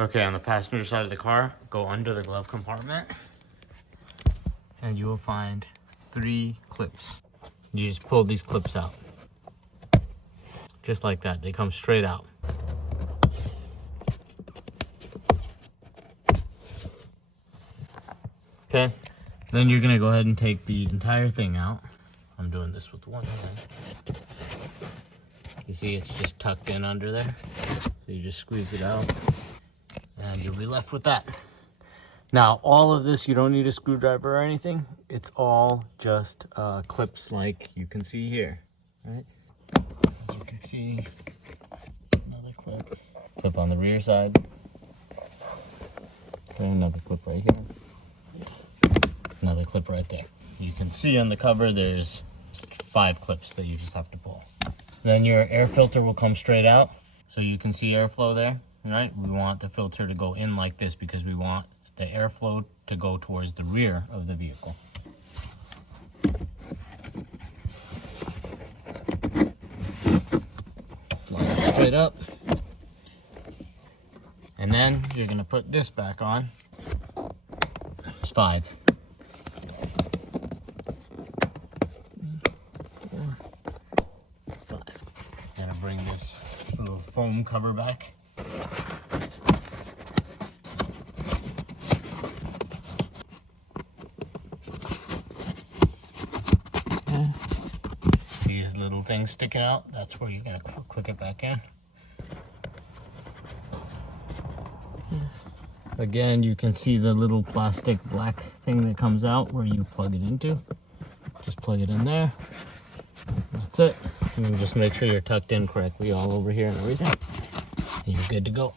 Okay, on the passenger side of the car, go under the glove compartment and you will find 3 clips. You just pull these clips out. Just like that, they come straight out. Okay, then you're gonna go ahead and take the entire thing out. I'm doing this with one hand. You see it's just tucked in under there. So you just squeeze it out and you'll be left with that. Now, all of this, you don't need a screwdriver or anything. It's all just clips like you can see here, right? As you can see, another clip. Clip on the rear side. Okay, another clip right here. Another clip right there. You can see on the cover there's 5 clips that you just have to pull. Then your air filter will come straight out. So you can see airflow there, right? We want the filter to go in like this because we want the airflow to go towards the rear of the vehicle. Line it straight up. And then you're gonna put this back on. It's 5. 4, 5. Gonna bring this little foam cover back. These little things sticking out, that's where you're gonna click it back in. Again, you can see the little plastic black thing that comes out where you plug it into. Just plug it in there. That's it. And just make sure you're tucked in correctly all over here and everything. And you're good to go.